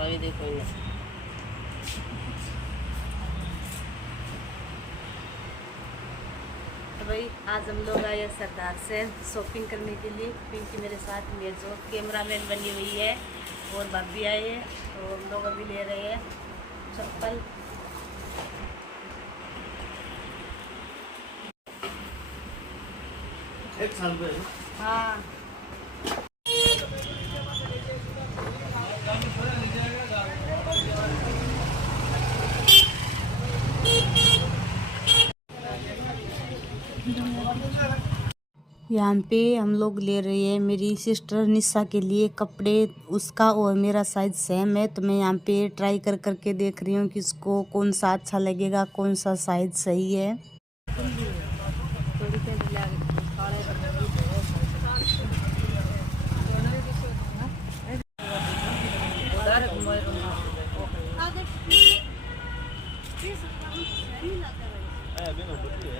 भाई देखो इन्हें। तो भाई आज हम लोग आए सरदार से शॉपिंग करने के लिए। पिंकी मेरे साथ में जो कैमरामैन बनी हुई है और भाभी आए हैं, तो हम लोग अभी ले रहे हैं चप्पल। एक साल में हाँ यहाँ पे हम लोग ले रहे हैं मेरी सिस्टर निशा के लिए कपड़े। उसका और मेरा साइज सेम है, तो मैं यहाँ पे ट्राई करके देख रही हूँ कि इसको कौन सा अच्छा लगेगा, कौन सा साइज सही है।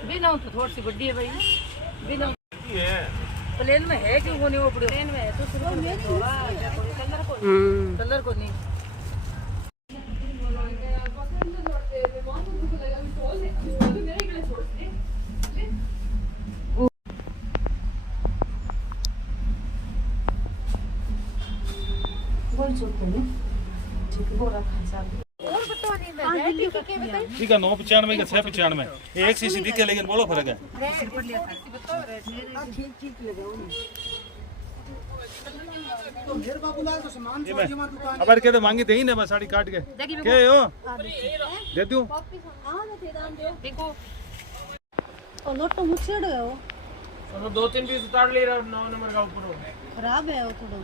बिना तो थोड़ी सी बड़ी है भाई, बिना प्लेन में है क्यों नहीं? वो प्लेन में है तो कलर को नहीं। बोल सकते हैं ठीक है, वो रखा साहब। और बता नहीं मैं ठीक है। 995 का 695 एक सी सीधी के, लेकिन बोलो फर्क है। अब कहते मांगी थे ही ना, मैं साड़ी काट के क्या हो दे दूं। देखो और लोटो मुछड़ गयो, और 2-3 पीस उतार ले रहा 9 नंबर का ऊपर खराब है वो थोड़ा।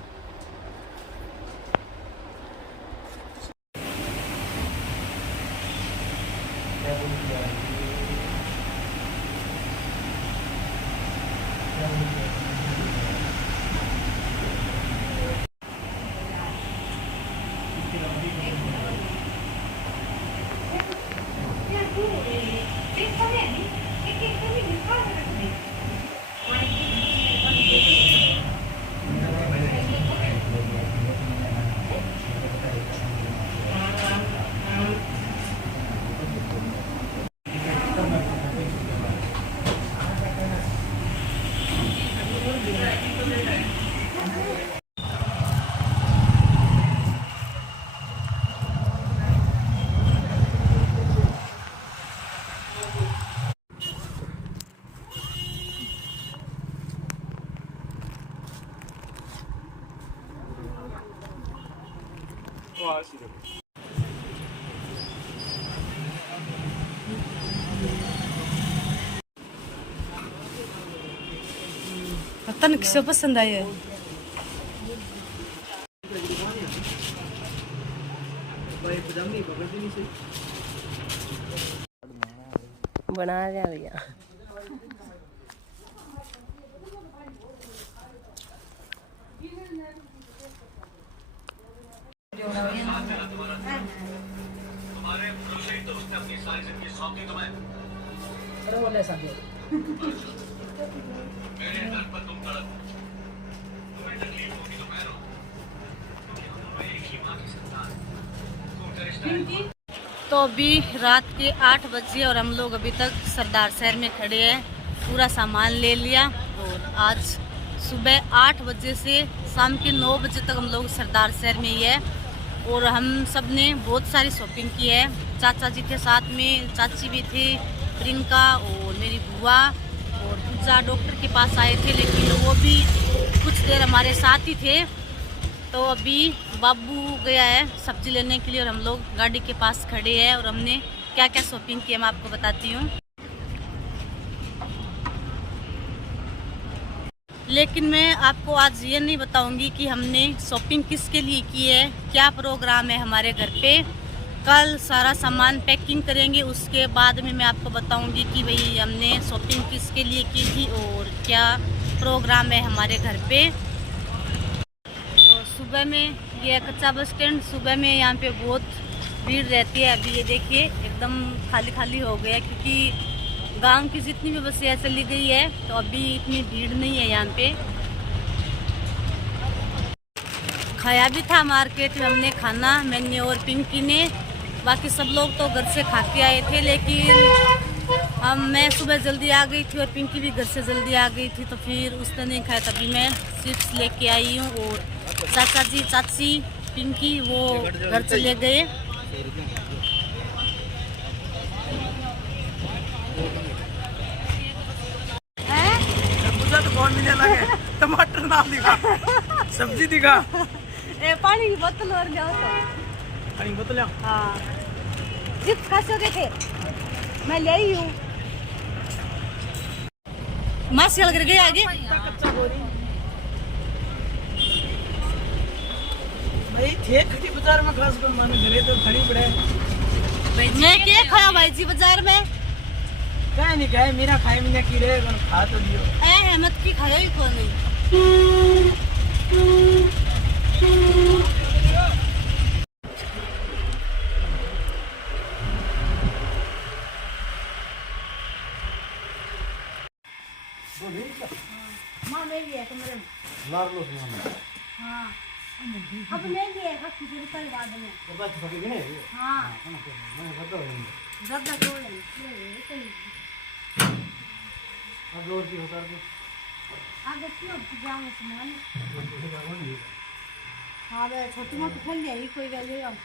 पता नहीं किसे पसंद आई है। बना दिया भैया। तो अभी रात के 8 बजे और हम लोग अभी तक सरदार शहर में खड़े हैं। पूरा सामान ले लिया और आज सुबह 8 बजे से शाम के 9 बजे तक हम लोग सरदार शहर में ही है। और हम सब ने बहुत सारी शॉपिंग की है। चाचा जी थे साथ में, चाची भी थी, प्रियंका और मेरी बुआ और पूजा डॉक्टर के पास आए थे, लेकिन वो भी कुछ देर हमारे साथ ही थे। तो अभी बाबू गया है सब्जी लेने के लिए और हम लोग गाड़ी के पास खड़े हैं और हमने क्या क्या शॉपिंग की है मैं आपको बताती हूँ। लेकिन मैं आपको आज ये नहीं बताऊंगी कि हमने शॉपिंग किसके लिए की है, क्या प्रोग्राम है हमारे घर पे। कल सारा सामान पैकिंग करेंगे, उसके बाद में मैं आपको बताऊंगी कि भाई हमने शॉपिंग किसके लिए की थी और क्या प्रोग्राम है हमारे घर पे। और सुबह में ये कच्चा बस स्टैंड, सुबह में यहाँ पे बहुत भीड़ रहती है। अभी ये देखिए एकदम खाली खाली हो गया, क्योंकि गांव की जितनी भी बसें चली गई है तो अभी इतनी भीड़ नहीं है यहाँ पे। खाया भी था मार्केट में हमने खाना, मैंने और पिंकी ने। बाकी सब लोग तो घर से खा के आए थे, लेकिन मैं सुबह जल्दी आ गई थी और पिंकी भी घर से जल्दी आ गई थी, तो फिर उसने नहीं खाया। तभी मैं चिप्स लेके आई हूँ और चाचा जी चाची पिंकी वो घर चले गए। तो कौन मिलने लगे? टमाटर ना दिखा, सब्जी दिखा। ए पानी की बोतल और जाओ तो। पानी की बोतल हाँ, चिप्स खा सके थे, मैं ले आई हूँ। मास्क लग गए आगे। कच्चा बोरी भाई थे खड़ी बाजार में, खास कर मन घरे तो खड़ी पड़े। मैं क्या खाया भाई जी बाजार में? क्या नहीं खाए, मेरा खाए मैंने कीड़े खा तो दियो। मत की खाया ही कौन नहीं। माँ ले लिया कमरे में। लार लो हाँ, अब ले लिया है किसी रुपए बाद में। बता सके कि नहीं? हाँ, मैं बता दूंगा। ज़्यादा छोड़ ले। अब लोर की होता है आगे क्यों जाऊँ सामान? हाँ बे छोटी मोटी खेल लिया ही कोई गले अब।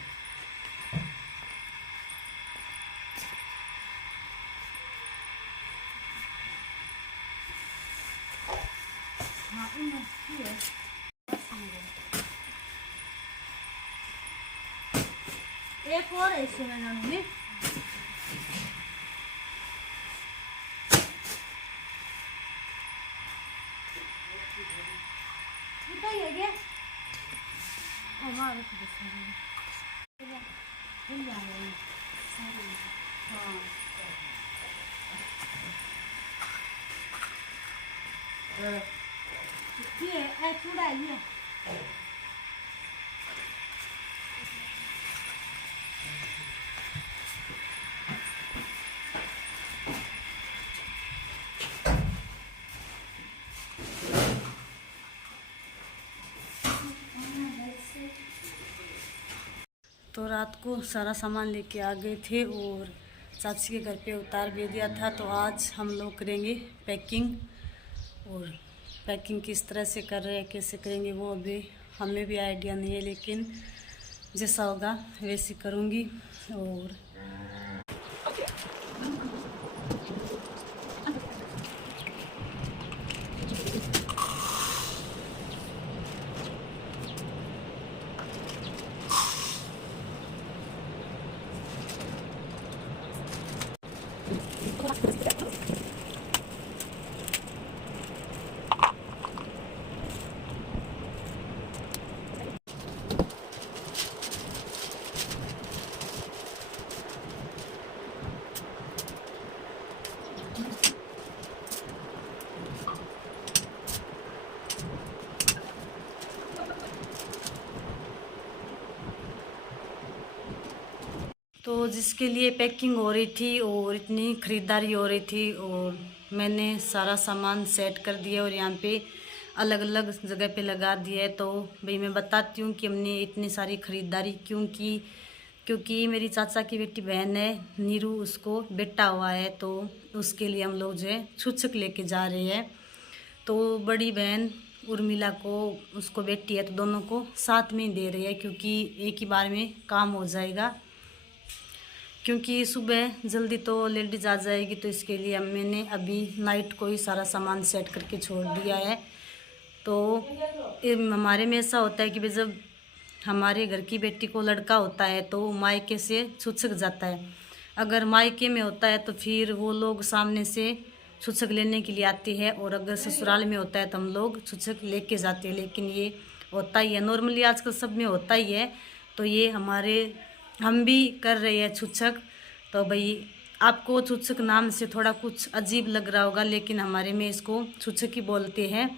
हाँ इन्हें किए एक और ऐसे में डालूंगी। बताइए क्या? हमारा तो देखो हिल जा रहे हैं। हाँ ये चूड़ा ये तो रात को सारा सामान लेके आ गए थे और चाची के घर पे उतार भी दिया था। तो आज हम लोग करेंगे पैकिंग, और पैकिंग किस तरह से कर रहे हैं, कैसे करेंगे वो अभी हमें भी आइडिया नहीं है, लेकिन जैसा होगा वैसे करूँगी। और तो जिसके लिए पैकिंग हो रही थी और इतनी ख़रीदारी हो रही थी, और मैंने सारा सामान सेट कर दिया और यहाँ पे अलग अलग जगह पे लगा दिया है। तो भाई मैं बताती हूँ कि हमने इतनी सारी ख़रीदारी क्यों की, क्योंकि मेरी चाचा की बेटी बहन है नीरू, उसको बेटा हुआ है, तो उसके लिए हम लोग जो है छूछक लेके जा रहे हैं। तो बड़ी बहन उर्मिला को, उसको बेटी है, तो दोनों को साथ में ही दे रही है, क्योंकि एक ही बार में काम हो जाएगा, क्योंकि सुबह जल्दी तो लेडीज आ जाएगी। तो इसके लिए मैंने अभी नाइट को ही सारा सामान सेट करके छोड़ दिया है। तो हमारे में ऐसा होता है कि भाई जब हमारे घर की बेटी को लड़का होता है तो मायके से छूछक जाता है। अगर मायके में होता है तो फिर वो लोग सामने से छूछक लेने के लिए आते हैं, और अगर ससुराल में होता है तो हम लोग छूछक लेके जाते हैं। लेकिन ये होता ही है, नॉर्मली आजकल सब में होता ही है। तो ये हम भी कर रहे हैं छूछक। तो भाई आपको छूछक नाम से थोड़ा कुछ अजीब लग रहा होगा, लेकिन हमारे में इसको छूछक ही बोलते हैं।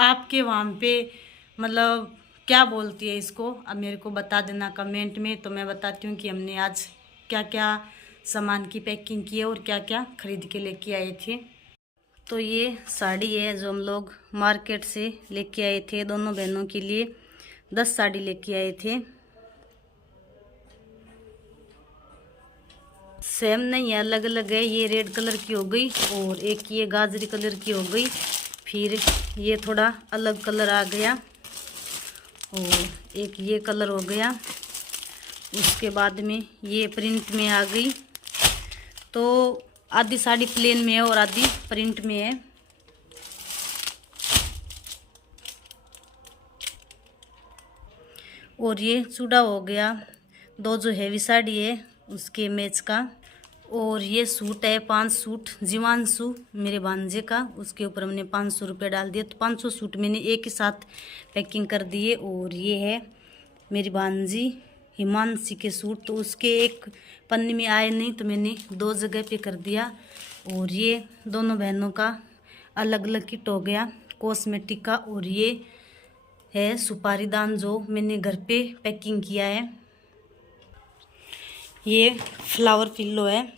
आपके वहाँ पे मतलब क्या बोलती है इसको, अब मेरे को बता देना कमेंट में, तो मैं बताती हूँ कि हमने आज क्या क्या सामान की पैकिंग की है और क्या क्या खरीद के लेके आए थे। तो ये साड़ी है जो हम लोग मार्केट से लेके आए थे, दोनों बहनों के लिए 10 साड़ी लेके आए थे। सेम नहीं है, अलग अलग है। ये रेड कलर की हो गई और एक ये गाजरी कलर की हो गई, फिर ये थोड़ा अलग कलर आ गया और एक ये कलर हो गया। उसके बाद में ये प्रिंट में आ गई। तो आधी साड़ी प्लेन में है और आधी प्रिंट में है। और ये चूड़ा हो गया, 2 जो हैवी साड़ी है उसके मैच का। और ये सूट है 5 सूट जीवांशु मेरे भांजे का, उसके ऊपर हमने 500 रुपये डाल दिए। तो 500 सूट मैंने एक ही साथ पैकिंग कर दिए। और ये है मेरी भांजी हिमांशी के सूट, तो उसके एक पन्नी में आए नहीं तो मैंने 2 जगह पे कर दिया। और ये दोनों बहनों का अलग अलग किट हो गया कॉस्मेटिक का। और ये है सुपारी दान जो मैंने घर पे पैकिंग किया है। ये फ्लावर पिल्लो है,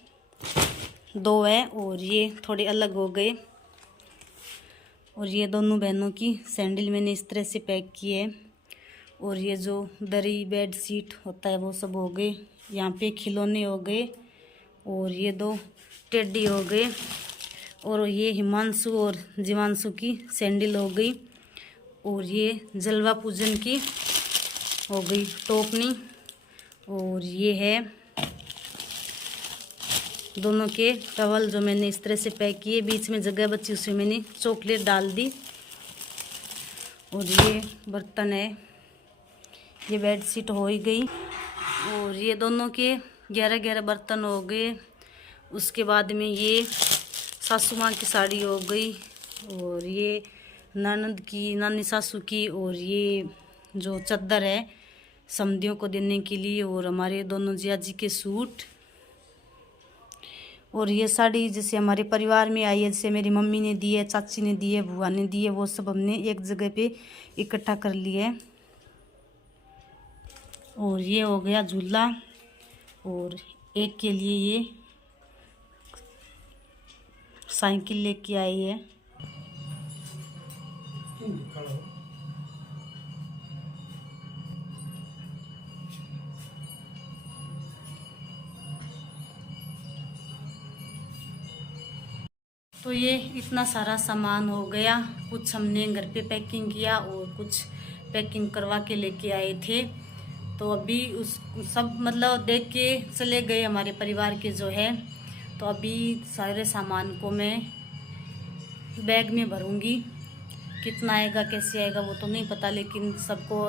2 है और ये थोड़े अलग हो गए। और ये दोनों बहनों की सैंडल मैंने इस तरह से पैक की है। और ये जो दरी बेड शीट होता है वो सब हो गए। यहाँ पे खिलौने हो गए और ये 2 टेडी हो गए। और ये हिमांशु और जीवांशु की सैंडल हो गई। और ये जलवा पूजन की हो गई टोपनी। और ये है दोनों के टवल जो मैंने इस तरह से पैक किए, बीच में जगह बची उसमें मैंने चॉकलेट डाल दी। और ये बर्तन है, ये बेडशीट हो ही गई। और ये दोनों के 11-11 बर्तन हो गए। उसके बाद में ये सासू माँ की साड़ी हो गई और ये ननद की, नानी सासू की। और ये जो चादर है समधियों को देने के लिए। और हमारे दोनों जिया जी के सूट। और ये साड़ी जैसे हमारे परिवार में आई है, जैसे मेरी मम्मी ने दी है, चाची ने दी है, बुआ ने दी है, वो सब हमने एक जगह पे इकट्ठा कर लिया है। और ये हो गया झूला। और एक के लिए ये साइकिल लेके आई है। तो ये इतना सारा सामान हो गया। कुछ हमने घर पे पैकिंग किया और कुछ पैकिंग करवा के लेके आए थे। तो अभी उस सब मतलब देख के चले गए हमारे परिवार के जो है। तो अभी सारे सामान को मैं बैग में भरूंगी। कितना आएगा कैसे आएगा वो तो नहीं पता, लेकिन सबको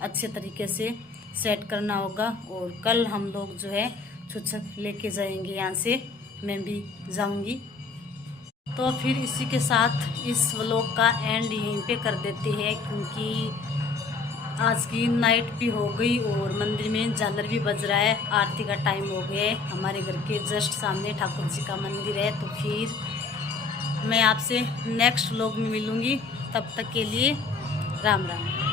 अच्छे तरीके से सेट करना होगा। और कल हम लोग जो है छुच्छक लेके जाएंगे यहाँ से, मैं भी जाऊंगी। तो फिर इसी के साथ इस व्लॉग का एंड यहीं पे कर देते हैं, क्योंकि आज की नाइट भी हो गई और मंदिर में झालर भी बज रहा है। आरती का टाइम हो गया है। हमारे घर के जस्ट सामने ठाकुर जी का मंदिर है। तो फिर मैं आपसे नेक्स्ट व्लॉग में मिलूँगी। तब तक के लिए राम राम।